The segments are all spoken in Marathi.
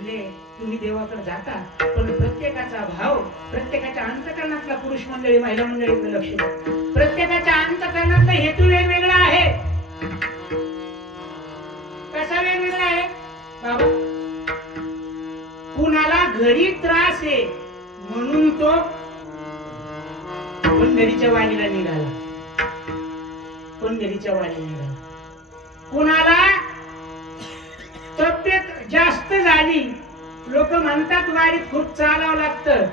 म्हणले तुम्ही देवाकडे जाता पण प्रत्येकाचा भाव, प्रत्येकाच्या अंतकरणातला पुरुष मंडळी महिला मंडळीकडे लक्ष द्या. प्रत्येकाच्या अंतकरणातला हेतू वेगवेगळा आहे. कसा वेगवेगळा आहे बाबा? कुणाला घरी त्रास आहे म्हणून तो पंढरीच्या वारीला निघाला, पंढरीच्या वारीला निघाला. कुणाला तब्येत जास्त झाली, लोक म्हणतात वारीत खूप चालावं लागतं.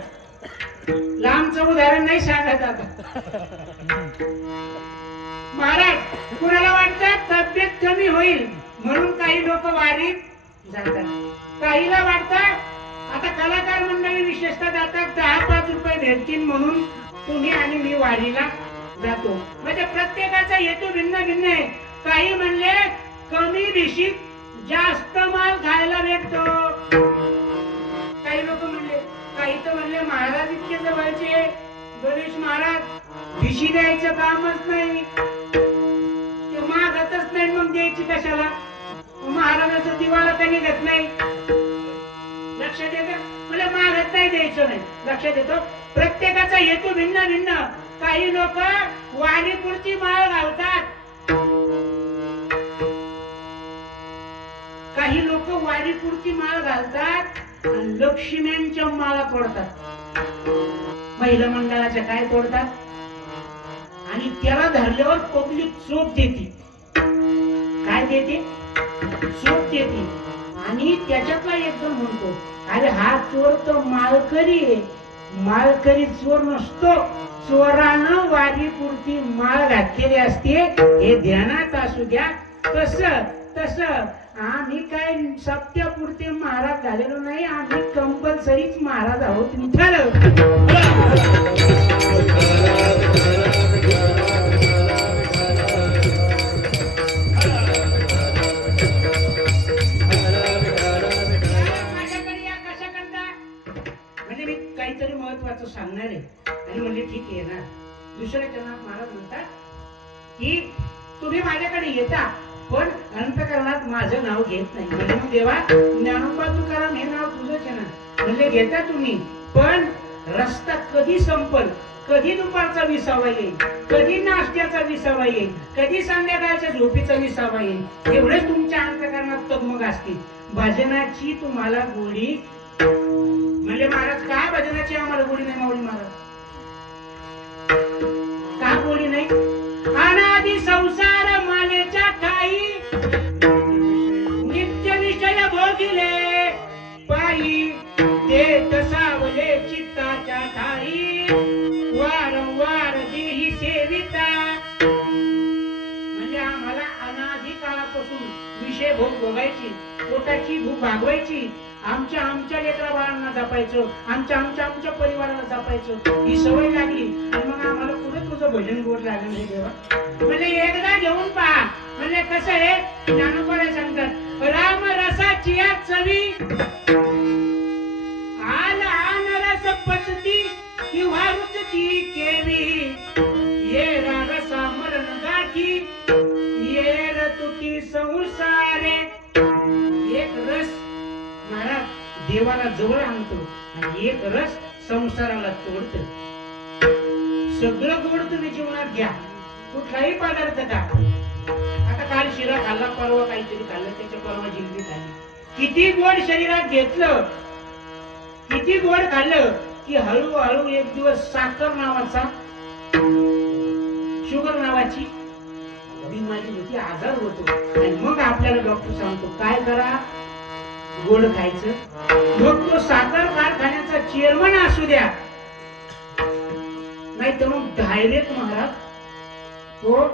लांबचं उदाहरण नाही सांगत आता महाराज. कुणाला वाटतं तब्येत कमी होईल म्हणून काही लोक वारीत जातात. काहीला वाटतं आता कलाकार मंडळी विशेषतः जातात 10-5 रुपये भेटतील म्हणून तुम्ही आणि मी वारीला जातो. म्हणजे प्रत्येकाचा हेतू भिन्न भिन्न आहे. काही म्हणले कमी भिशीत जास्त माल खायला भेटतो. काही लोक म्हणले, काही तर म्हणले महाराज इतके जवळचे गणेश महाराज भिशी द्यायचं कामच नाही, ते मागतच नाही, मग द्यायची कशाला? महाराजाचं दिवाला त्यांनी घेत नाही. लक्षात येतं? मला मागत नाही, द्यायचं नाही. लक्षात येतो? प्रत्येकाचा हेतू भिन्न भिन्न. काही लोक वारीपुरती माळ घालतात, काही लोक वारीपुरती माळ घालतात आणि लक्ष्म्यांच्या माळा तोडतात. महिला मंडळाच्या काय तोडतात आणि त्याला धरल्यावर पब्लिक चोप देते. काय देते? चोप देते. आणि त्याच्यातला एकदम म्हणतो, अरे हा चोर तर माळकरी आहे. माळकरी चोर नसतो, चोरानं वारीपुरती माळ घातलेली असते, हे ध्यानात असू द्या. तस आम्ही काय सप्त्यापुरते महाराज झालेलो नाही, आम्ही कंपल्सरीच महाराज आहोत. म्हणजे मी काहीतरी महत्वाचं सांगणार आहे आणि म्हणजे ठीक आहे ना. दुसऱ्या चरणात महाराज म्हणतात की तुम्ही माझ्याकडे येता पण अंतकरणात माझं नाव घेत नाही. म्हणजे मग देवा ज्ञानोबा तुकाराम हे नाव तुझंच आहे ना. म्हणजे घेता तुम्ही पण रस्ता कधी संपल, कधी दुपारचा विसावा येईल, कधी नाश्त्याचा विसावा येईल, कधी संध्याकाळच्या झोपीचा विसावा येईल, एवढे तुमच्या अंतकरणात तगमग असतील. भजनाची तुम्हाला गोडी म्हणजे महाराज काय भजनाची आम्हाला गोडी नाही माऊली महाराज? का गोडी नाही? अनादि संसार मानेच्या ठाई नित्य विषय भोगिले पायी, ते तसावले चित्ताच्या ठाई वारंवार देही सेविता. म्हणजे आम्हाला अनादि काळापासून विषय भोग भोगायची, पोटाची भूक भागवायची, आमच्या लेकरा बाळांना जपायचं, आमच्या परिवाराला जपायचं, ही सवय लागली. आणि मग आम्हाला पुढे तुझं भजन गोड लागलं नाही देवा. म्हणजे एकदा घेऊन पहा. म्हणजे कसं आहे ज्ञानोबा सांगतात, राम रसाची चवी आल रस पचती किंवा रुचती केवी, ये रसा मरण गाठी ये रतुती संसारे. एक रस महाराज देवाला जवळ आणतो आणि एक रस संसाराला तोडतो. सगळं गोड तुम्ही जीवनात घ्या, कुठलाही पदार्थ का. आता काल शिरा खाल्ला, परवा काहीतरी खाल्लं, त्याच्या परवा जिलबी खाल्ली. किती गोड शरीरात घेतलं, किती गोड खाल्लं की हळूहळू एक दिवस साखर नावाचा, शुगर नावाची बिमारी होती, आजार होतो. आणि मग आपल्याला डॉक्टर सांगतो काय करा, गोड खायचं. मग तो साखर कारखान्याचा चेअरमन असू द्या, नाही तर मग डायरेक्ट महाराज तो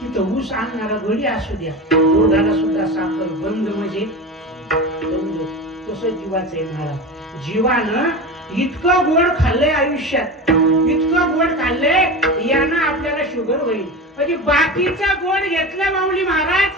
तिथं ऊस आणणारा गडी असू द्या, गोडाला सुद्धा साखर बंद म्हणजे बंद. तसं जीवाचं आहे महाराज. जीवानं इतकं गोड खाल्लंय आयुष्यात, इतकं गोड खाल्लंय, यानं आपल्याला शुगर होईल. म्हणजे बाकीचा गोड घेतला माऊली महाराज,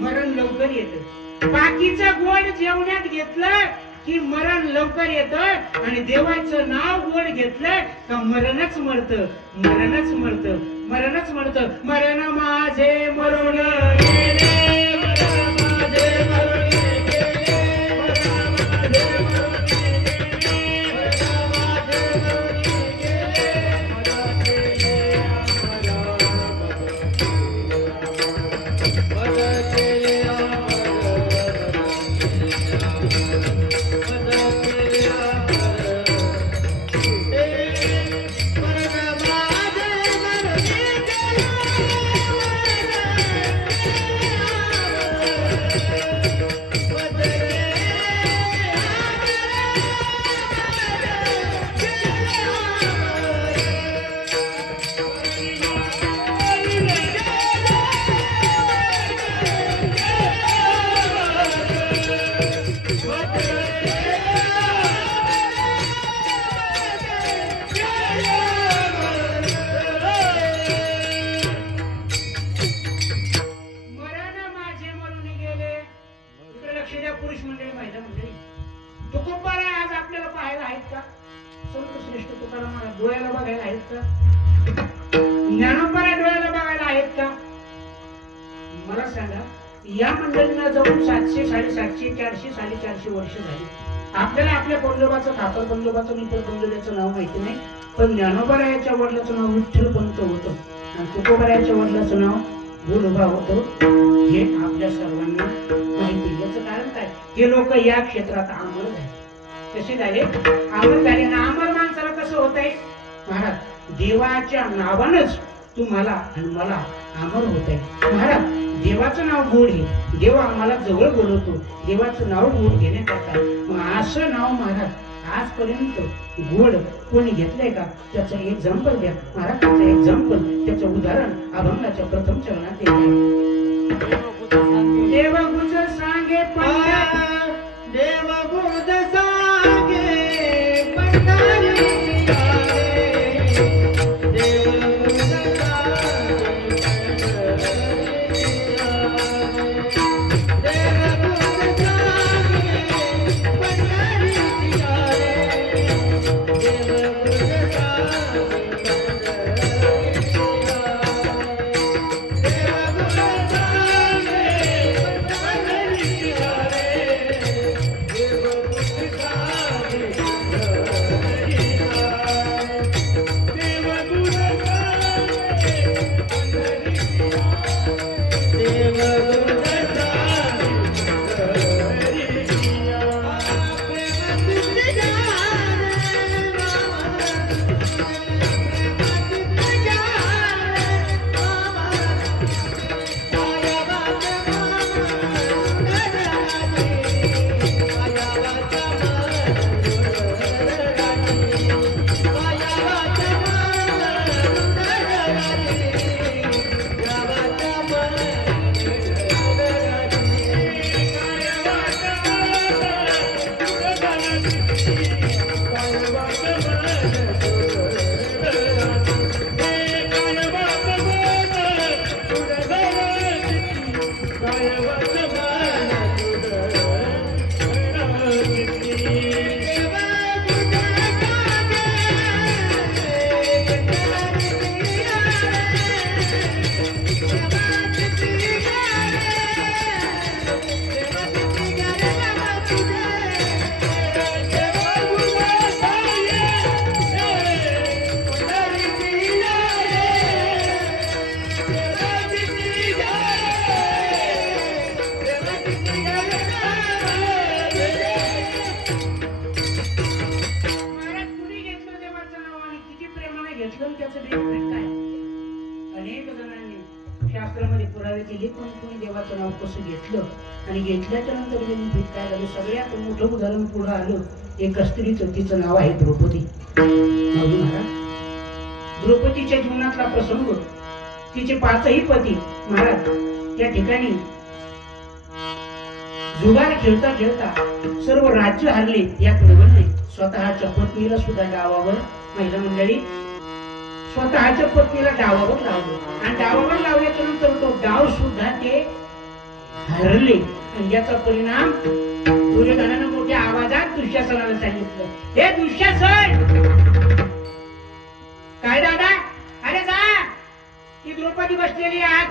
मरण लवकर येतं. बाकीचं गोड जेवणात घेतलं की मरण लवकर येतं, आणि देवाचं नाव गोड घेतलं का मरणच मरतं, मरणच मरतं, मरणच मरतं. मरण माझे मरून गेले, मरण माझे मरून गेले, तुकोबारा आज आपल्याला पाहायला आहेत का? संत श्रेष्ठ तुकाराम महाराज डोळ्याला बघायला आहेत का? ज्ञानोबारा डोळ्याला बघायला आहेत का? मला सांगा, या मंडळींना जाऊन 700 750 400 450 वर्ष झाली. आपल्याला आपल्या पंजोबाचं खापर पंजोबाचं निपर पंजोबाचं नाव माहिती नाही, पण ज्ञानोबारायाच्या वडिलाचं नाव विठ्ठलपंत होतं आणि तुकोबारायाच्या वडिलाचं नाव गुरुबा होतं. हे आपल्या सर्वांना माहिती. याचं कारण काय? हे लोक या क्षेत्रात अमर झाले. कसे झाले? अमर झाले. ना अमर माणसाला कसं होत आहे महाराज? देवाच्या नावानच तुम्हाला आणि मला अमर होत आहे महाराज. देवाचं नाव गोड आहे, देव आम्हाला जवळ बोलवतो, देवाचं नाव गोड घेण्याकरता. मग असं नाव महाराज आजपर्यंत गोड कोणी घेतलंय का? त्याचं एक्झाम्पल द्या महाराज. त्याचं एक्झाम्पल, त्याचं उदाहरण अभंगाच्या प्रथम चरणात येत आहे. देवगुज सांगे पंढरी, देवगुज सांगे पंढरी, आणि घेतल्याच्या नंतर काय झालं? सगळ्यात मोठं उदाहरण पुढे आलं. एका स्त्रीचं, तिचं नाव आहे द्रौपदी. महाराज, द्रौपदीच्या जीवनातला प्रसंग, तिचे 5ही पती महाराज त्या ठिकाणी जुगार खेळता खेळता सर्व राज्य हरले. यात नवलले स्वतःच्या पत्नीला सुद्धा डावावर, महिला मंडळी स्वतःच्या पत्नीला डावावर लावलं आणि डावावर लावल्याच्या नंतर तो डाव सुद्धा ते हरले. आणि याचा परिणाम दुर्योधनाने मोठ्या आवाजात दुःशासनाला सांगितलं, हे दुःशासन, काय दादा? अरे जा, ती द्रौपदी बसलेली आत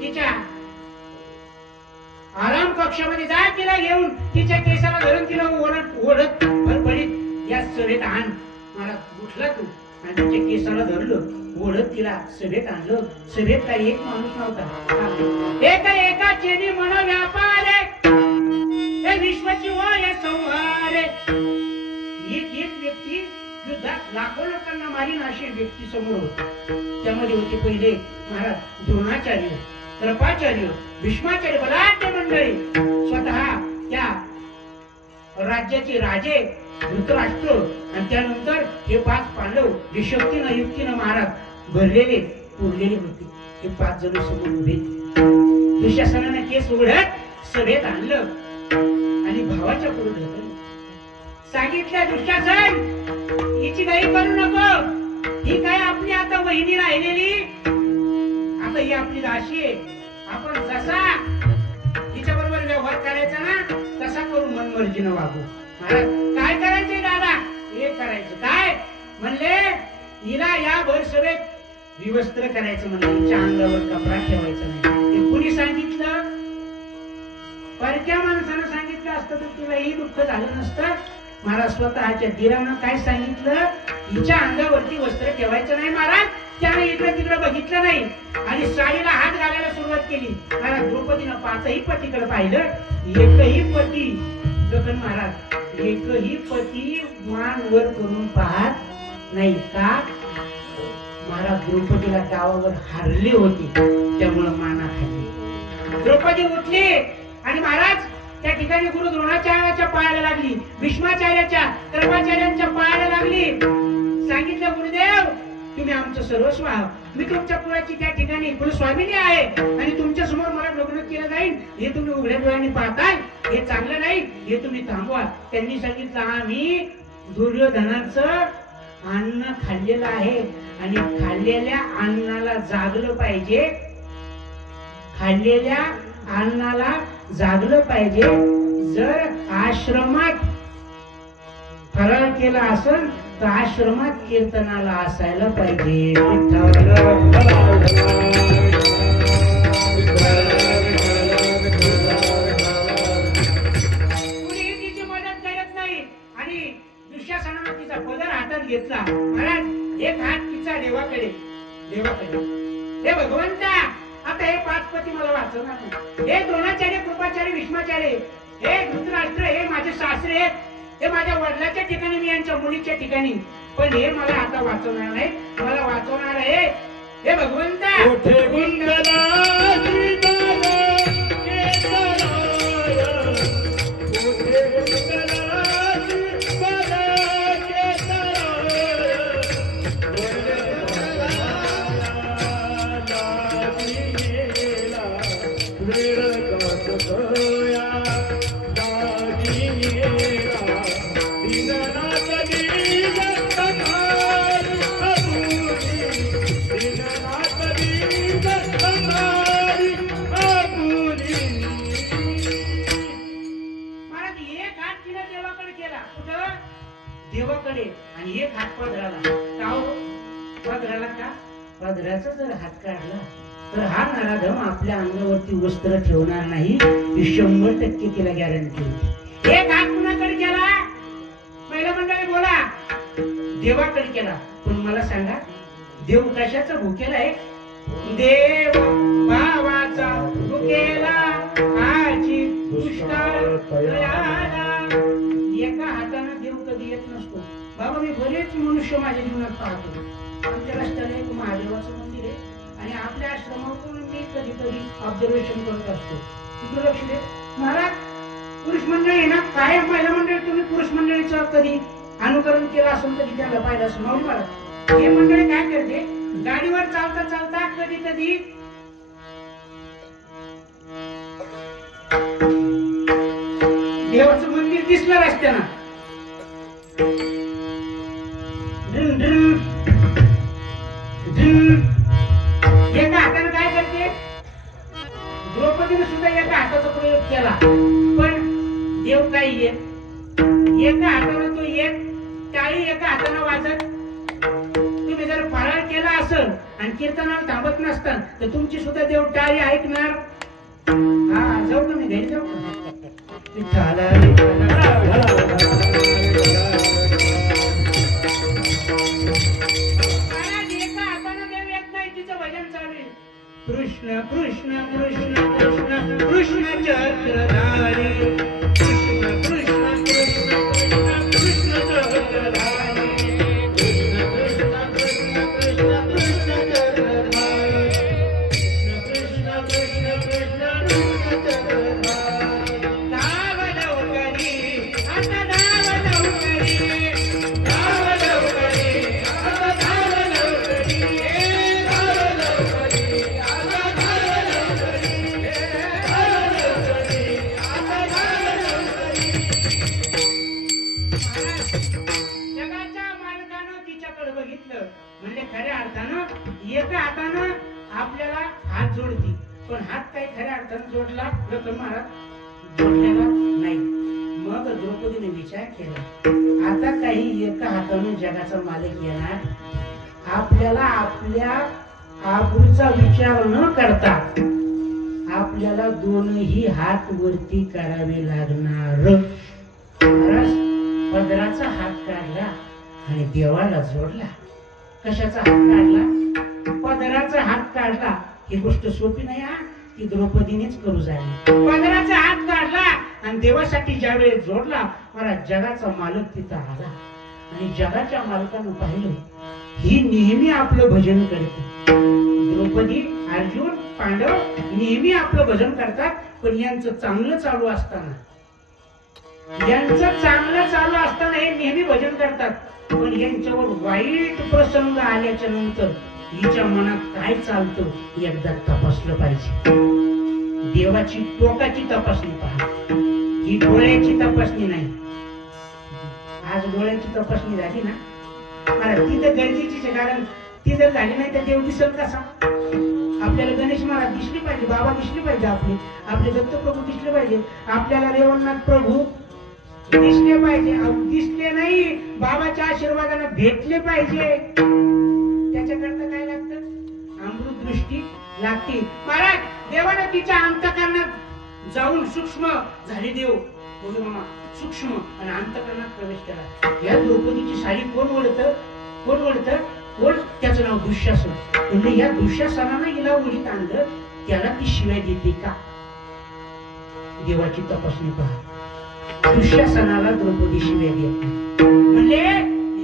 तिच्या आराम कक्षामध्ये जा, तिला घेऊन तिच्या केसाला धरून तिला ओढत भरभरीत या सभेत आण. मला उठला तू आणि तिच्या केसाला धरलं, ओढत तिला सभेत आणलं. सभेत काही एक माणूस नव्हता, एका चेनी मन व्यापारे, हे विश्वाची हो या संहारे. एक व्यक्ती युद्धात लाखो लोकांना मारीन अशी व्यक्ती समोर होती. त्यामध्ये होते पहिले महाराज द्रोणाचार्य, कृपाचार्य, भीष्माचार्य, बलाढ्य मंडळी, स्वतः त्या राज्याचे राजे धृतराष्ट्र आणि त्यानंतर हे 5 पांडव जे शक्तीनं युक्तीनं महाराज भरलेले पुरलेले होते. हे 5 जण समोर उभे. दुःशासनाने केस ओढत सभेत आणलं आणि भावाच्या पुढे ढकललं. सांगितलं, दुःशासन, हिची घाई करू नको, ही काय आपली आता वहिनी राहिलेली, आता ही आपली दाशी आहे. आपण जसा हिच्या बरोबर व्यवहार करायचा ना तसा करू मन मर्जीनं वागू. महाराज काय करायचंय दादा? हे करायचं काय म्हणले, हिला या भर सभेत विवस्त्र करायचं म्हणलं, हिच्या अंगावर कपडा ठेवायचा नाही. ते कुणी सांगितलं? परक्या माणसानं सांगितलं असतं तर तिलाही दुःख झालं नसतं. महाराज स्वतःच्या धीरानं काय सांगितलं, हिच्या अंगावरती वस्त्र ठेवायचं नाही. महाराज त्याने इकडे तिकडे बघितलं नाही आणि साडीला हात घालायला सुरुवात केली. महाराज द्रौपदीनं पाचही पतीकडे पाहिलं, एकही पती गगन महाराज एकही पती मान वर करून पाहत नाही. का? महाराज द्रौपदीला गावावर हारली होती त्यामुळे माना खाली. द्रौपदी उठली आणि महाराज त्या ठिकाणी गुरु द्रोणाचार्याच्या पायाला लागली, भीष्माचार्याच्या, कर्माचार्यांच्या पायाला लागली. सांगितलं, गुरुदेव तुम्ही आमचं सर्वस्व आहात, मी तुमच्या कुळाची त्या ठिकाणी कुलस्वामिनी आहे आणि तुमच्या समोर मला लग्न केलं जाईल हे तुम्ही उघड्या डोळ्यांनी पाहताल, हे चांगलं नाही, हे तुम्ही थांबवा. त्यांनी सांगितलं, आम्ही दुर्योधनाचं अन्न खाल्लेलं आहे आणि खाल्लेल्या अन्नाला जागलं पाहिजे, खाल्लेल्या अन्नाला जागलं पाहिजे. जर आश्रमात फराळ केला असेल तर आश्रमात कीर्तनाला असायला पाहिजे. कुणीही तिची मदत करत नाही आणि दुःशासनानं तिचा पदर हातात घेतला. महाराज एक हात तिचा देवाकडे, देवाकडे, हे भगवंता आता हे पाच पती मला वाचवणार नाही. हे द्रोणाचार्य, कृपाचार्य, भीष्माचार्य, हे धृतराष्ट्र, हे माझे सासरे, हे माझ्या वडिलाच्या ठिकाणी, मी यांच्या मुलीच्या ठिकाणी, पण हे मला आता वाचवणार नाही. मला वाचवणार आहे हे भगवंता. देवाकडे आणि एक हात पदराला. का हो? पदराला का? पदराचा जर हात काढला तर हा नराधम आपल्या अंगावरती वस्त्र ठेवणार नाही, ही 100% केला गॅरंटी. एक हात कुणाकडे केला? पहिल्या मंडळी बोला, देवाकडे केला. पण मला सांगा, देव कशाचा भुकेला आहे? देव भावाचा भुकेला आजी दुष्काळ तयाला. एका हाताने देव कधी येत नसतो. बाबा मी बरेच मनुष्य माझ्या जीवनात पाहतो. आमच्या रस्त्याला एक महादेवाचं मंदिर आहे आणि आपल्या आश्रमातून मी कधी कधी ऑब्झर्वेशन करत असतो. तिकडे लक्ष दे महाराज, पुरुष मंडळी ना काय, महिला मंडळी तुम्ही पुरुष मंडळीचं कधी अनुकरण केलं असेल कधी त्याला पाहिलं असं माऊली महाराज. हे मंडळी काय करते, गाडीवर चालता चालता कधी कधी देवाचं मंदिर दिसलं रस्त्यानं, एका हाताने काय करते, द्रौपदीने सुद्धा एका हाताचा प्रयोग केला. पण देव काय येत, एका हाताने तो येत, टाळी एका हाताने वाजत. तुम्ही जर फराळ केला असेल आणि कीर्तनाला थांबत नसतात तर तुमची सुद्धा देव टाळी ऐकणार. हा जाऊ तुम्ही घरी जाऊ. कृष्ण कृष्ण कृष्ण कृष्ण कृष्ण चक्रधारी, कृष्ण कृष्ण कृष्ण कृष्ण कृष्ण चक्रधारी, कृष्ण कृष्ण कृष्ण कृष्ण चक्रधारी, कृष्ण कृष्ण कृष्ण कृष्ण चक्रधारी. धाव लवकरी आता धाव लवकरी, धाव लवकरी आता धाव लवकरी, धाव लवकरी आता धाव लवकरी, धाव लवकरी आता धाव लवकरी. जगाच्या मालकानं तिच्याकडे बघितलं म्हणजे खऱ्या अर्थानं एका हातानं आपल्याला हात जोडती, पण हात काही खऱ्या अर्थानं जोडला तर महाराज जोडलेला नाही. मग केला. आता काही एका हाताने जगाचा मालक येणार, आपल्याला आपल्या आबरूचा विचार न करता आपल्याला दोनही हात वरती करावे लागणार. महाराज पदराचा हात काढला आणि देवाला जोडला. कशाचा हात काढला? पदराचा हात काढला. ही गोष्ट सोपी नाही हा, ती द्रौपदीनेच करू झाली. पदराचा हात काढला आणि देवासाठी ज्यावेळेस जोडला, मला जगाचा मालक तिथं आला आणि जगाच्या मालकानं पाहिलं ही नेहमी आपलं भजन करते. द्रौपदी, अर्जुन, पांडव नेहमी आपलं भजन करतात, पण यांचं चांगलं चालू असताना हे नेहमी भजन करतात, पण यांच्यावर वाईट प्रसंग आल्याच्या नंतर हिच्या मनात काय चालतं एकदा तपासलं पाहिजे. देवाची टोकाची तपासणी पहा, ही डोळ्याची तपासणी नाही. आज डोळ्याची तपासणी झाली ना, मला ती तर गरजेचीच आहे, कारण ती जर झाली नाही तर देव दिसत कसा? आपल्याला गणेश महाराज दिसले पाहिजे, बाबा दिसले पाहिजे, आपले दत्तप्रभू दिसले पाहिजे, आपल्याला रेवणनाथ प्रभू दिसले पाहिजे. दिसले नाही, बाबाच्या आशीर्वादाने भेटले पाहिजे. त्याच्याकरता काय लागतं? अमृत दृष्टी लागते. महाराज देवानं तिच्या अंतःकरणात जाऊन सूक्ष्म झाली. देव बोलू मामा सूक्ष्म आणि अंतःकरणात प्रवेश केला. या द्रौपदीची साडी कोण ओढतं? कोण? त्याचं नाव दुःशासन. म्हणजे या दुःशासनानं हिला ओढीत आणलं, त्याला ती शिवाय देते का? देवाची तपासणी पहा. दुःशासनाला द्रौपदी शिवाय देत नाही. म्हणजे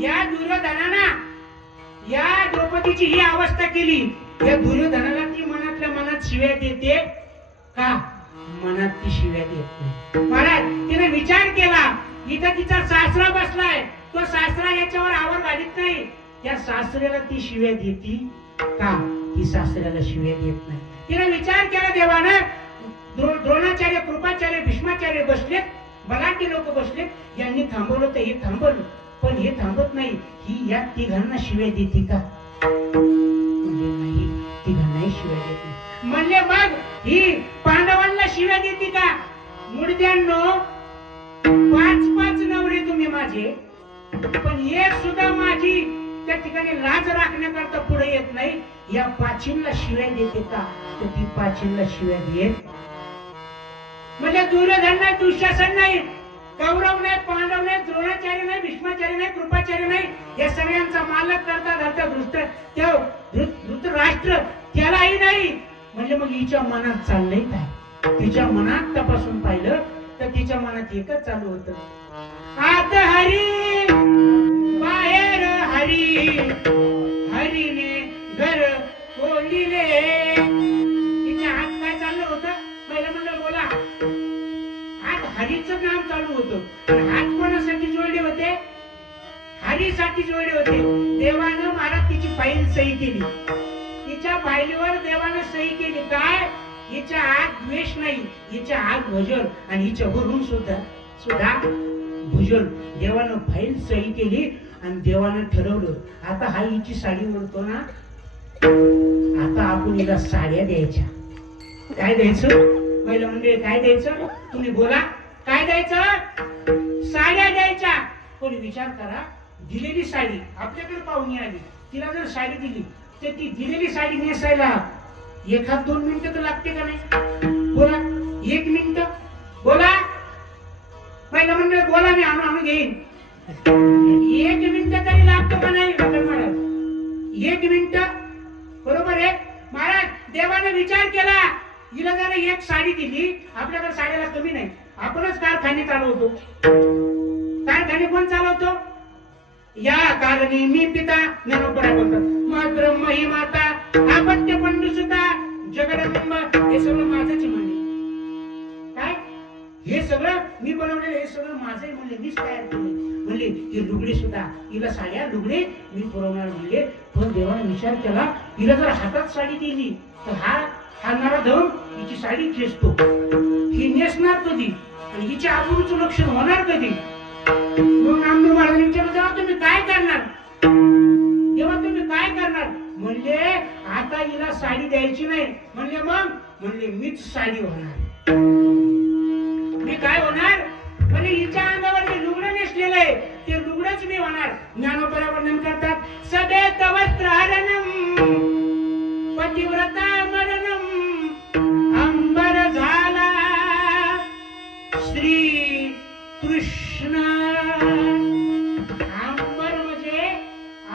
या दुर्योधनानं या द्रौपदीची ही अवस्था केली. या दुर्योधनाला ती मनातल्या मनात शिव्या देते का? मनात ती शिव्या देत नाही. महाराज तिने विचार केला, इथं तिचा सासरा बसलाय, तो सासरा याच्यावर आवर घालीत नाही, त्या सासऱ्याला ती शिव्या देती का? ती सासऱ्याला शिव्या देत नाही. तिने विचार केला. देवानं द्रोणाचार्य, कृपाचार्य, भीष्माचार्य बसलेत, बलाढ्य लोक बसलेत, यांनी थांबवलं तर हे थांबवलं, पण हे थांबत नाही. ही या तिघांना शिव्या देते का? म्हणजे नाही, तिघांनाही शिव्या देते. म्हणजे मग ही पांडवांना शिव्या देते का? मुडद्यांनो, 5 नवरे तुम्ही माझे, पण एक सुद्धा माझी त्या ठिकाणी लाज राखण्याकरता पुढे येत नाही. या 5ला शिव्या देते का? तर ती 5ला शिव्या देत. म्हणजे दुर्योधन नाही, दुःशासन नाही, कौरव नाही, पांडव नाही, द्रोणाचार्य नाही, भीष्माचार्य नाही, कृपाचार्य नाही, या सगळ्यांचा मालक करता धृतराष्ट्र त्यालाही नाही. म्हणजे मग हिच्या मनात चाललंय काय? तिच्या मनात तपासून पाहिलं तर तिच्या मनात एकच चालू होतं, आत हरी बाहेर हरी, हरीने घर कोलिले. तिच्या हात काय चाललं होतं? पहिलं म्हणलं बोला, हात हरीचं नाम चालू होतं. हात कोणासाठी जोडले होते? हरीसाठी जोडले होते. देवानं महाराज तिची फाईल सही केली. तिच्या फाईलीवर देवानं सही केली. काय? हिच्या आत द्वेष नाही, हिच्या आत भजन, आणि हिच्या वरून सुद्धा भजन. देवानं फाईल सही केली आणि देवानं ठरवलं, आता हा हिची साडी ओढतो ना, आता आपण हिला साड्या द्यायच्या. काय द्यायचं? पहिलं म्हणजे काय द्यायचं? तुम्ही बोला, काय द्यायचं? साड्या द्यायच्या. कोणी विचार करा, दिलेली साडी आपल्याकडे पाहुणी आली, तिला जर साडी दिली तर ती दिलेली साडी नेसायला 1-2 मिनिटं तर लागते का नाही? बोला, 1 मिनिट बोला. पहिलं म्हणजे बोला, मी आणून घेईन. 1 मिनिट तरी लागतो का नाही? महाराज 1 मिनिट बरोबर आहे. महाराज देवाने विचार केला, हिला जर एक साडी दिली, आपल्याकडे साड्याला कमी नाही, आपणच कारखाने चालवतो. कारखाने कोण चालवतो? या कारणी मी पिता ज्ञानोपरा बोलतात, मग ब्रह्म ही माता, आपत्य पंडुसुता, जगदंब, हे सगळं माझंच म्हणले. काय? हे सगळं मी बनवलेलं, हे सगळं माझंही म्हणले, मीच तयार केले म्हणले. हे लुगडे सुद्धा, हिला साड्या लुगडे मी पुरवणार म्हणले. पण देवाने विचार केला, हिला जर हातात साडी दिली तर हा नारा धरून हिची साडी खेचतो. ही नेसणार कधी आणि हिच्या आबरूचं लक्षण होणार कधी? मग आम्ही महाराजांनी विचारलं, तेव्हा तुम्ही काय करणार? तेव्हा तुम्ही काय करणार? म्हणले आता हिला साडी द्यायची नाही. म्हणले मग? म्हणले मीच साडी होणार. मी काय होणार? म्हणजे हिच्या अंगावर लुगडं नेसले श्री कृष्ण.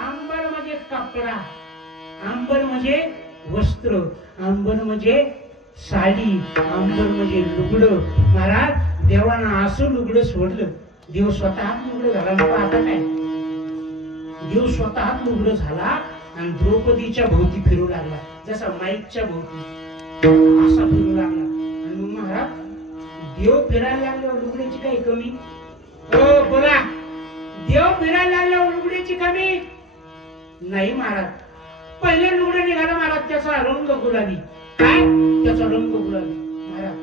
अंबर म्हणजे कपडा, अंबर म्हणजे वस्त्र, अंबर म्हणजे साडी, अंबर म्हणजे लुगडं. महाराज देवानं असं लुगडं सोडलं. देव स्वतः लुगडं झाला. नको आता काय, देव स्वतः लुगडं झाला आणि द्रौपदीच्या भोवती फिरू लागला. जसा माईकच्या भोवती असा फिरू लागला. आणि मग महाराज देव फिरायला लागल्यावर लुगड्याची काही कमी? हो बोला, देव फिरायला लागल्यावर लुगड्याची कमी नाही महाराज. पहिले लुगडं निघाला महाराज, त्याचा रंग गुलाबी. काय त्याचा रंग गुलाबी महाराज.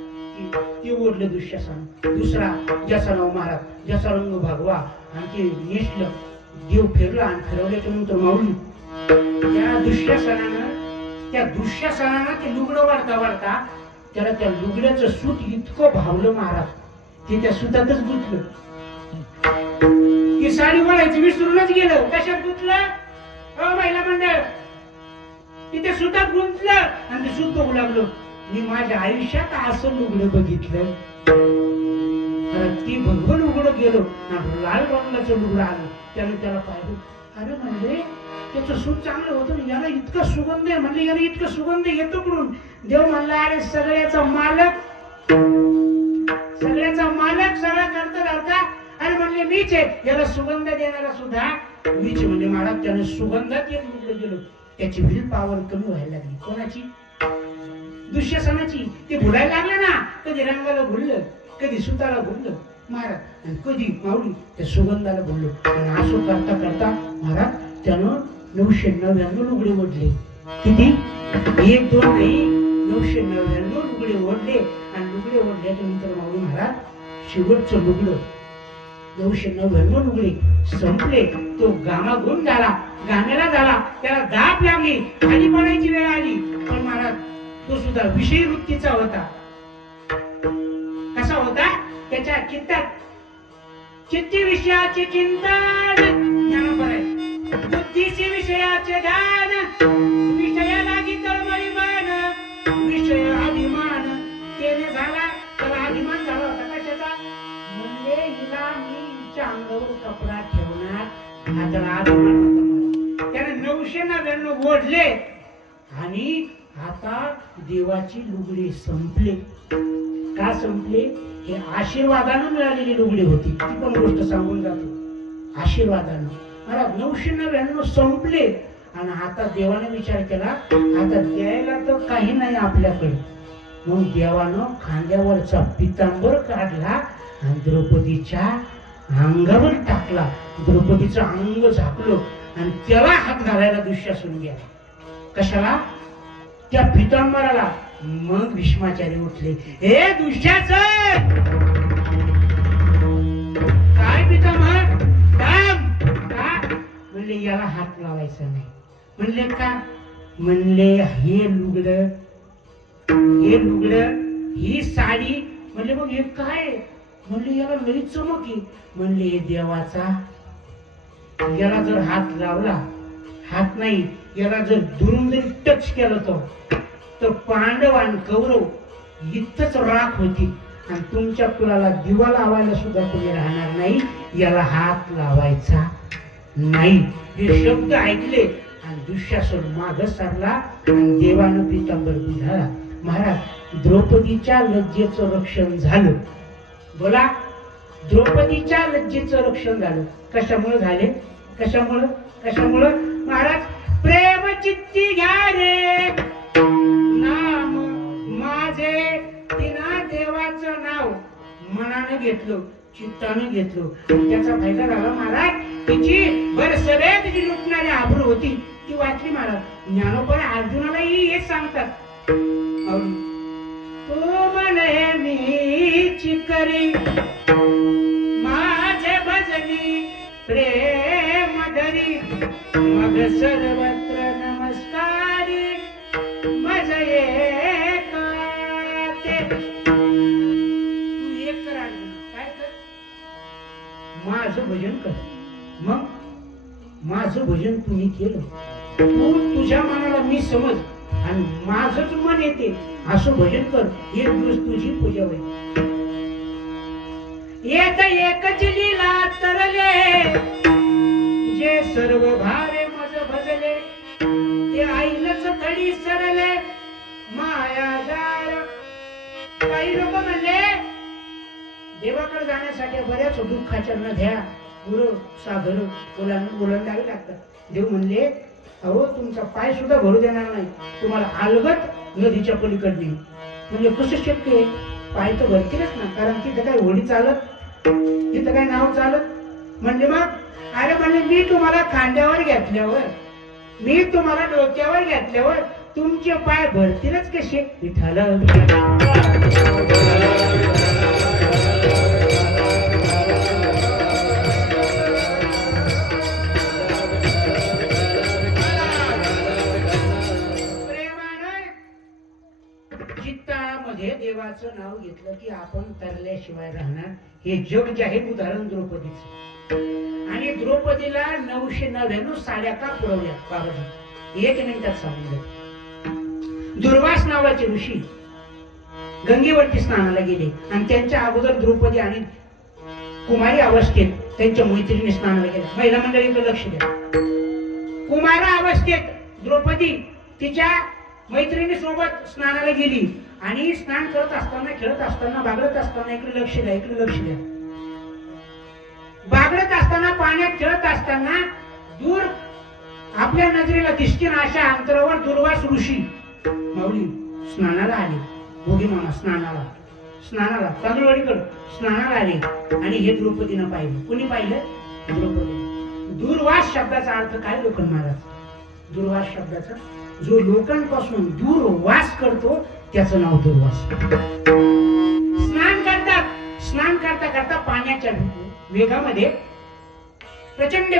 ते ओढलं दुःशासन. दुसरा ज्याचा नाव महाराज, ज्याचा रंग भगवा, आणि ते नेसलं. देव फिरला आणि फिरवल्याच्या नंतर माऊली त्या दुःशासनानं ते लुगडं वाढता वाढता त्याला त्या लुगड्याचं सूत इतकं भावलं महाराज, ते त्या सुतातच गुंतलं. ती साडी वळायची विसरूनच गेलं. कशात गुंतलं? महिला मंडळ, तिथे सुतात गुंतलं आणि ते सूत बघू लागलो. मी माझ्या आयुष्यात असं लुगडं बघितलं. ती भगवं लुगडं गेलो, लाल रंगाचं लुगडं आलं. त्याने त्याला पाहिलं. अरे म्हणले त्याचं सूत चांगलं होतं, याला इतका सुगंध आहे. म्हणले याला इतका सुगंध येतो कुठून? देव म्हणला अरे सगळ्याचा मालक, सगळ्याचा मालक, सगळं करता का? अरे म्हणले मीच आहे, याला सुगंध देणारा सुद्धा मीच. म्हणजे महाराज त्याने सुगंधात एक लुगडं गेलो. त्याची विल पॉवर कमी व्हायला लागली. कोणाची? दुःशासनाची. ते भुलायला लागलं ना. कधी रंगाला भुललं, कधी सुताला भुललं महाराज, आणि कधी माऊली त्या सुगंधाला भुललो. आणि असं करता करता महाराज त्यानं 999 लुगडे ओढले. किती? 1 2 नाही, 999 लुगडे ओढले. आणि लुगडे ओढल्याच्या नंतर माऊली महाराज शेवटचं लुगडं 999 लुगडे संपले. तो गामागुण झाला, गाण्याला झाला. त्याला दाप लागली, खाली पडायची वेळ आली. पण महाराज तो सुद्धा विषयी वृत्तीचा होता. कसा होता? त्याच्या चित्तात चित्ती विषयाचे चिंतन ज्ञानपर आहे. बुद्धीचे विषयाचे ध्यान, विषयाला तळमळी मान, विषय अभिमान त्याने झाला. त्याला अभिमान झाला होता. कशाचा? म्हणजे हिला मी हिच्या अंगावर कपडा ठेवणार हा त्याला अभिमान होता. त्याने 999 ओढले आणि आता देवाची लुगडे संपले. का संपले? हे आशीर्वादानं मिळालेली लुगडी होती. ती पण गोष्ट सांगून जातो. आशीर्वादानं महाराज 999 संपले. आणि आता देवाने विचार केला, आता द्यायला तर काही नाही आपल्याकडे. मग देवानं खांद्यावरचा पितांबर काढला आणि द्रौपदीच्या अंगावर टाकला. द्रौपदीचं अंग झाकलं आणि त्याला हात घालायला दुःशासन गेला. कशाला? त्या पितांबराला. मग भीष्माचार्य उठले. हे दुःशासन, काय पितांबर? का? म्हणले याला हात लावायचा नाही. म्हणले का? म्हणले हे लुगडं, ही साडी. म्हणले मग हे काय? म्हणले याला लई चमक आहे. म्हणले हे देवाचा. याला जर हात लावला, हात नाही, याला जर दुरून जरी टच केलं तर पांडव आणि कौरव इतकंच राख होती. आणि तुमच्या कुळाला दिवा लावायला सुद्धा कोणी राहणार नाही. याला हात लावायचा नाही. हे शब्द ऐकले आणि दुःशासन माग सरला आणि देवानं पितांबर गुंढाळला. महाराज द्रौपदीच्या लज्जेचं रक्षण झालं. बोला, द्रौपदीच्या लज्जेचं रक्षण झालं. कशामुळे झाले? कशामुळं महाराज? प्रेम चित्ती घ्या रे नाम माझे. तिनं देवाचं नाव मनाने घेतलं, चित्ताने घेतलं. त्याचा फायदा झाला महाराज. तिची बरसरे तिची लुटणारी आबरू होती ती वाचली महाराज. ज्ञानोबा अर्जुनालाही हेच सांगतात. तो म्हणे मीच करी माझे भजनी प्रेम धरी, मग सर्वत्र नमस्कारी मज एक ते. तू एक कर अर्जुन, काय कर? माझं भजन कर. मग माझं भजन तुम्ही केलं, तू तुझ्या मनाला मी समज आणि माझंच मन येते असं भजन कर. एक दिवस तुझी पूजा होईल. एक एकच लीला तरले जे सर्व भारे मज भजले ते आईलच तडी सरले माया जाळ. काही लोक म्हणले देवाकडे जाण्यासाठी बऱ्याच दुःखाच्या नद्या गुरु सागर ओलांडावे लागतात. देव म्हणले अहो तुमचा पाय सुद्धा भरू देणार नाही, तुम्हाला अलगत नदीच्या पलीकडे. म्हणजे कसं शक्य आहे? पाय तर भरतीलच ना, कारण तिथं काय होडी चालत, तिथं काय नाव चालत. म्हणजे मग अरे म्हणजे मी तुम्हाला खांद्यावर घेतल्यावर, मी तुम्हाला डोक्यावर घेतल्यावर तुमचे पाय भरतीलच कसे? विठाला देवाचं नाव घेतलं की आपण तरल्याशिवाय राहणार. हे जग जे आहे उदाहरण द्रौपदीचं. आणि द्रौपदीला 999 साड्या का पुरवल्या बाबाजी? 1 मिनिटात सांगून. दुर्वास नावाचे ऋषी गंगेवरती स्नानाला गेले आणि त्यांच्या अगोदर द्रौपदी आणि कुमारी अवस्थेत त्यांच्या मैत्रिणी स्नानाला गेल्या. महिला मंडळीकडे लक्ष द्या. कुमारा अवस्थेत द्रौपदी तिच्या मैत्रिणी सोबत स्नानाला गेली आणि स्नान करत असताना, खेळत असताना, बागडत असताना, इकडे लक्ष द्या, इकडे लक्ष द्या. बागडत असताना, पाण्यात खेळत असताना दूर आपल्या नजरेला दिसतील अशा अंतरावर दुर्वास ऋषी माऊली स्नानाला आले. भोगी मामा स्नानाला तांदूळवाडीकडे स्नानाला आले आणि हे द्रौपदीनं पाहिलं. कोणी पाहिलं? द्रौपदी. दुर्वास शब्दाचा अर्थ काय लोकन महाराज? दुर्वास शब्दाचा जो लोकांपासून दूर वास करतो त्याचं नाव दुर्वास. स्नान करता पाण्याच्या वेगामध्ये प्रचंड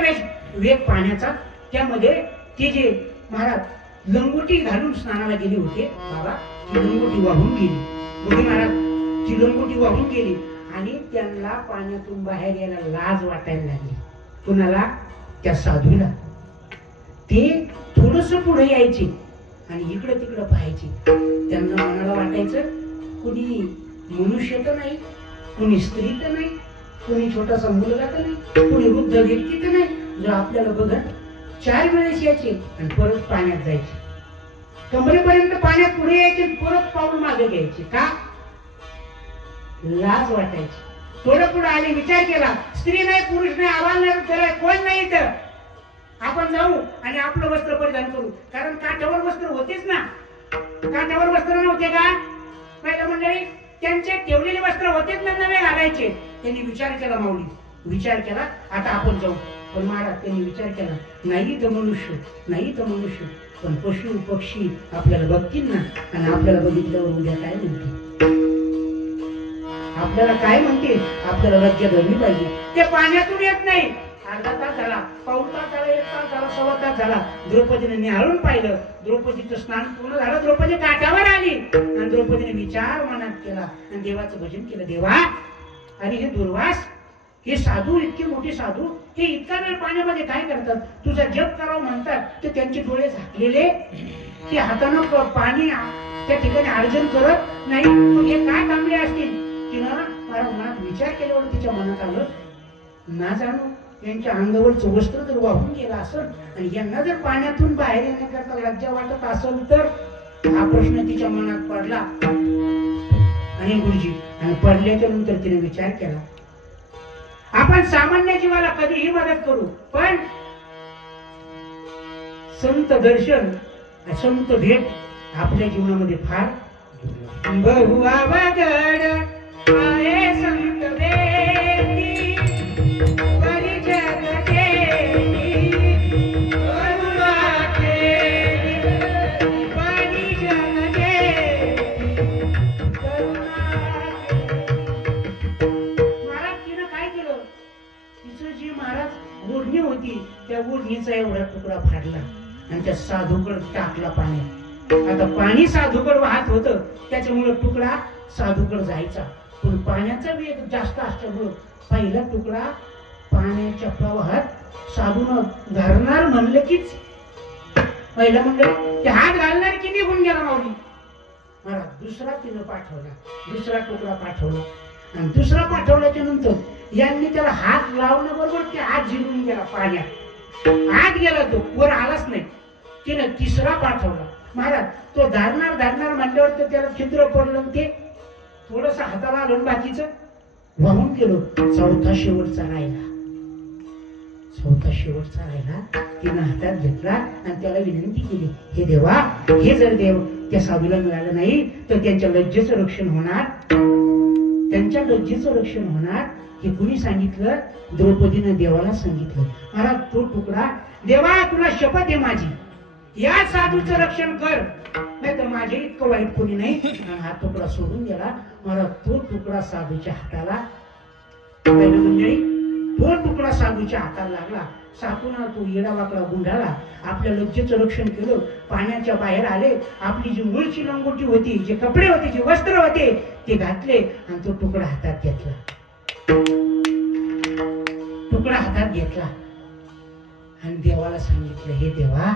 वेग पाण्याचा, त्यामध्ये ते जे महाराज लंगोटी घालून स्नानाला गेले होते बाबा, ती लंगोटी वाहून गेली. मोठी महाराज ती लंगोटी वाहून गेली आणि त्यांना पाण्यातून बाहेर यायला लाज वाटायला लागली. कुणाला? त्या साधूला. ते थोडस पुढे यायचे आणि इकडं तिकडं पाहायचे. त्यांना मनाला वाटायचं कुणी मनुष्य तर नाही, कुणी स्त्री तर नाही, कुणी छोटासा मुलगा तर नाही, कुणी वृद्ध व्यक्ती तर नाही, जो आपल्याला बघत 4 वेळेस यायचे आणि परत पाण्यात जायचे. कमरेपर्यंत पाण्यात पुढे यायचे, परत पाऊल मागे घ्यायचे. का? लाज वाटायची. थोडं पुढे आले, विचार केला स्त्री नाही, पुरुष नाही, आव्हान नाही, कोण नाही इथं. आपण जाऊ आणि आपलं वस्त्र परिधान करू. कारण काठावर वस्त्र होतेच ना. काठावर वस्त्र नव्हते का? पहिल्या मंडळी त्यांचे ठेवलेले वस्त्र होतेच ना, नवे घालायचे. त्यांनी विचार केला, माऊली विचार केला, आता आपण जाऊ. पण महाराज त्यांनी विचार केला, नाही तर मनुष्य पण पशु पक्षी आपल्याला बघतील ना, आणि आपल्याला बघितल्यावर उद्या काय म्हणतील, आपल्याला काय म्हणतील, आपल्याला लज्जा धरली पाहिजे. ते पाण्यातून येत नाही. अर्धा तास झाला, पाऊण तास झाला, 1 तास झाला, सव्वा तास झाला. द्रौपदीने निहाळून पाहिलं. द्रौपदीचं स्नान पूर्ण झालं. द्रौपदी काठावर आली आणि द्रौपदीने विचार मनात केला आणि देवाचं भजन केलं. देवा, आणि हे दुर्वास, हे साधू, इतके मोठे साधू, हे इतका वेळ पाण्यामध्ये काय करतात? तुझा जप करावं म्हणतात तर त्यांचे डोळे झाकलेले, ते हातानं पाणी त्या ठिकाणी अर्जन करत नाही. मग हे काय थांबले असतील? तिनं मला मनात विचार केल्यावर तिच्या मनात आलं, ना जाणू यांच्या अंगावरचं वस्त्र जर वाहून गेलं असेल आणि यांना जर पाण्यातून बाहेर येण्याकरता लज्जा वाटत असेल तर, हा प्रश्न तिच्या मनात पडला. आणि गुरुजी, आणि पडल्याच्या नंतर तिने विचार केला, आपण सामान्य जीवाला कधीही मदत करू, पण संत दर्शन, संत भेट आपल्या जीवनामध्ये फार बहु अवघड आहे. संत भेटी परिजन केली, परिजन केली. महाराज तिनं काय केलं? तिचं जी महाराज ओढणी होती त्या ओढणीचा एवढा तुकडा फाडला आणि त्या साधूकडे टाकला पाण्यात. आता पाणी साधूकडे वाहत होतं, त्याच्यामुळे तुकडा साधूकडे जायचा. पण पाण्याचा वेग जास्त असल्यामुळे पहिला तुकडा पाण्याच्या प्रवाहात साधून धरणार म्हणलं कीच पहिला म्हणजे ते हात घालणार की निघून गेला माऊली. महाराज दुसरा तिनं पाठवला, दुसरा तुकडा पाठवला आणि दुसरा पाठवल्याच्या नंतर यांनी त्याला हात लावणं बरोबर ते हात झिरून गेला पाण्यात, हात गेला तो वर आलाच नाही. तिने तिसरा पाठवला. महाराज तो धारणार म्हणल्यावर तर त्याला छिद्र पडलं, ते थोडस हाताला आलं, बाकीचं वाहून गेलो. चौथा शेवटचा राहिला तिनं हातात घेतला आणि त्याला विनंती केली, हे देवा, हे जर देव त्या साधूला मिळालं नाही तर त्यांच्या लज्जेचं रक्षण होणार. हे कुणी सांगितलं? द्रौपदीनं देवाला सांगितलं. महाराज तो तुकडा, देवा तुला शपथ आहे माझी, या साधूचं रक्षण कर, नाही तर माझे इतकं वाईट कोणी नाही. हा तुकडा सोडून गेला. मला तो तुकडा साधूच्या हाताला, मंडळी तो तुकडा साधूच्या हाताला लागला. साधूना तो येडा वाकडा गुंडाळला, आपल्या लज्जेचं रक्षण केलं, पाण्याच्या बाहेर आले, आपली जी मूळची लंगोटी होती, जे कपडे होते, जे वस्त्र होते ते घातले आणि तो तुकडा हातात घेतला आणि देवाला सांगितलं, हे देवा,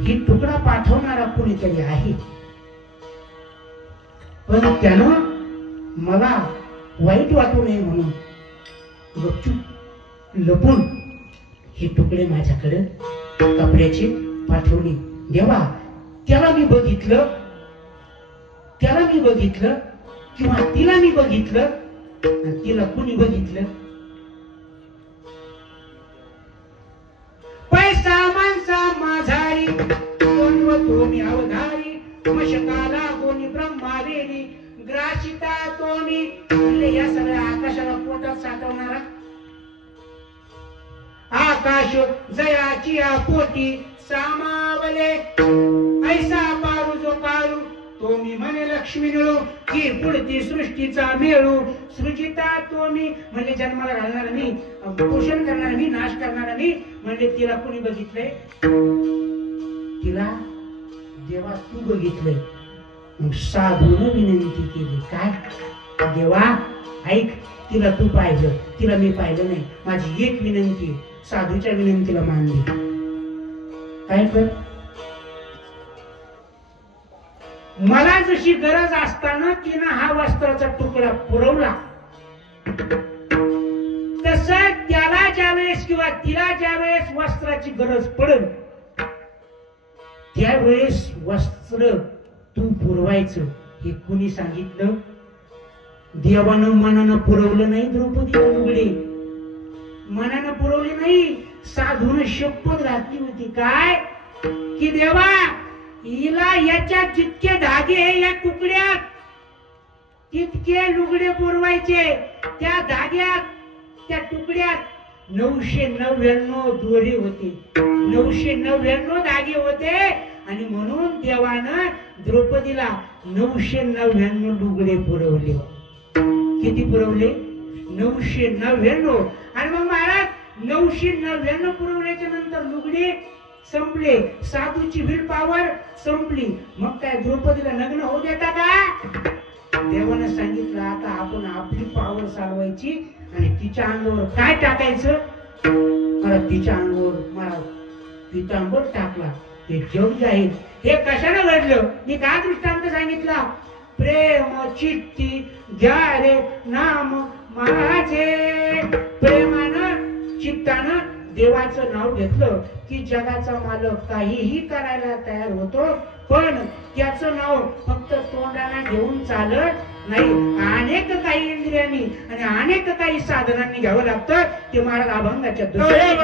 ही तुकडा पाठवणारा कोणीतरी आहे, पण त्यानं मला वाईट वाटू नये म्हणून गपचूप लपून हे तुकडे माझ्याकडे कपड्याचे पाठवले. देवा त्याला मी बघितलं किंवा तिला मी बघितलं आणि तिला कुणी बघितलं? पैसा माणसा माझारी कोण व तुम्ही अवधारी, मशकाला कोणी ब्रह्मावेरी, ग्राशिता तोमी, म्हणजे या सगळ्या आकाशाला पोटात साठवणारा, आकाश जयाची पोटी सामावले, ऐसा पारू जो काळू तोमी म्हणे लक्ष्मी निळू, की पुढती सृष्टीचा मेळू, सृजिता तोमी म्हणजे जन्माला घालणारा मी, पोषण करणारा मी, नाश करणारा मी. म्हणजे तिला कोणी बघितलंय? तिला देवा तू बघितलंय. मग साधून विनंती केली, काय? देवा ऐक, तिला तू पाहिलं, तिला मी पाहिलं नाही, माझी एक विनंती. साधूच्या विनंतीला मानली. काय कर, मला जशी गरज असताना तिनं हा वस्त्राचा तुकडा पुरवला, तस त्याला ज्यावेळेस किंवा तिला ज्यावेळेस वस्त्राची गरज पडेल त्यावेळेस वस्त्र तू पुरवायचं. हे कुणी सांगितलं? देवानं मनानं पुरवलं नाही द्रौपदीला लुगडे, मनानं पुरवले नाही. साधून शपथ घातली होती, काय? की देवा हिला याच्यात जितके धागे आहे या तुकड्यात तितके लुगडे पुरवायचे. त्या धाग्यात, त्या तुकड्यात 999 दोरे होते, 999 धागे होते. आणि म्हणून देवानं द्रौपदीला 999 लुगडे पुरवले. किती पुरवले? 999. आणि मग महाराज 999 पुरवल्याच्या नंतर लुगडे संपले, साधूची विल पॉवर संपली. मग काय द्रौपदीला नग्न होऊ देता का? देवानं सांगितलं, आता आपण आपली पॉवर चालवायची आणि तिच्या अंगावर काय टाकायचं? मला तिच्या अंगावर मला पितांबर टाकला. हे जग जाहीर. हे कशानं घडलं? मी काय दृष्टांत सांगितला? प्रेम चित्ती घ्या रे नाम माझे. प्रेमानं चित्तानं देवाचं नाव घेतलं की जगाचा मालक काहीही करायला तयार होतो. पण त्याचं नाव फक्त तोंडाला घेऊन चालत नाही, अनेक काही इंद्रियांनी आणि अनेक काही साधनांनी घ्यावं लागतं. ते महाराज अभंगाच्या दुसऱ्या